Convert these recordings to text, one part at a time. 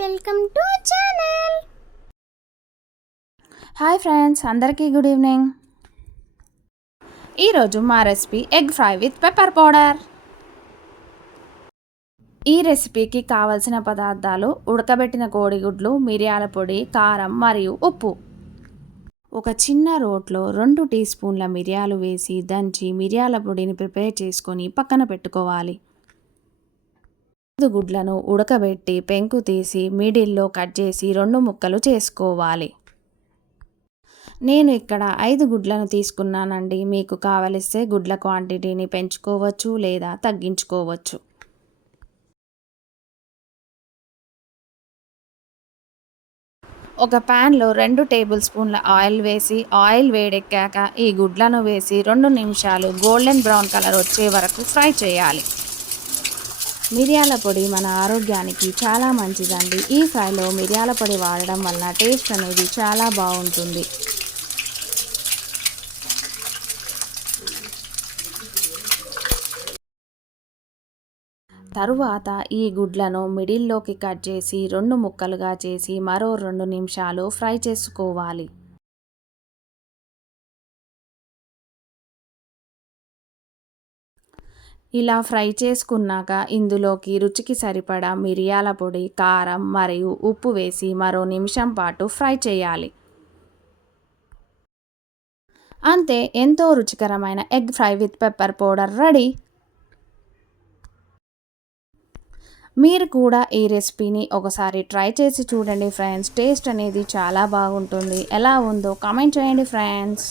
Welcome to channel. Hi friends అందరికీ good evening. ఈరోజు మా recipe egg fry with pepper powder. ఈ రెసిపీకి కావలసిన పదార్థాలు ఉడకబెట్టిన కోడిగుడ్లు మిరియాల పొడి కారం మరియు ఉప్పు. ఒక చిన్న రోట్లో రెండు టీ స్పూన్ల మిరియాలు వేసి దంచి మిరియాల పొడిని ప్రిపేర్ చేసుకొని పక్కన పెట్టుకోవాలి. గుడ్లను ఉడకబెట్టి పెంకు తీసి మిడిల్లో కట్ చేసి రెండు ముక్కలు చేసుకోవాలి. నేను ఇక్కడ ఐదు గుడ్లను తీసుకున్నానండి. మీకు కావలిస్తే గుడ్ల క్వాంటిటీని పెంచుకోవచ్చు లేదా తగ్గించుకోవచ్చు. ఒక ప్యాన్లో రెండు టేబుల్ స్పూన్ల ఆయిల్ వేసి ఆయిల్ వేడెక్కాక ఈ గుడ్లను వేసి రెండు నిమిషాలు గోల్డెన్ బ్రౌన్ కలర్ వచ్చే వరకు ఫ్రై చేయాలి. మిరియాల పొడి మన ఆరోగ్యానికి చాలా మంచిదండి. ఈ ఫ్రైలో మిరియాల పొడి వాడడం వల్ల టేస్ట్ అనేది చాలా బాగుంటుంది. తరువాత ఈ గుడ్లను మిడిల్లోకి కట్ చేసి రెండు ముక్కలుగా చేసి మరో రెండు నిమిషాలు ఫ్రై చేసుకోవాలి. ఇలా ఫ్రై చేసుకున్నాక ఇందులోకి రుచికి సరిపడా మిరియాల పొడి కారం మరియు ఉప్పు వేసి మరో నిమిషం పాటు ఫ్రై చేయాలి. అంతే ఎంతో రుచికరమైన egg fry with pepper powder ready. మీరు కూడా ఈ రెసిపీని ఒకసారి ట్రై చేసి చూడండి ఫ్రెండ్స్. టేస్ట్ అనేది చాలా బాగుంటుంది. ఎలా ఉందో కామెంట్ చేయండి ఫ్రెండ్స్.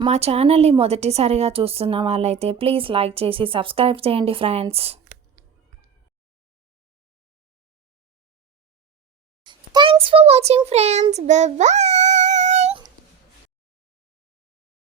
మా ఛానల్ని మొదటిసారిగా చూస్తున్న వాళ్ళైతే ప్లీజ్ లైక్ చేసి సబ్స్క్రైబ్ చేయండి friends thanks for watching friends bye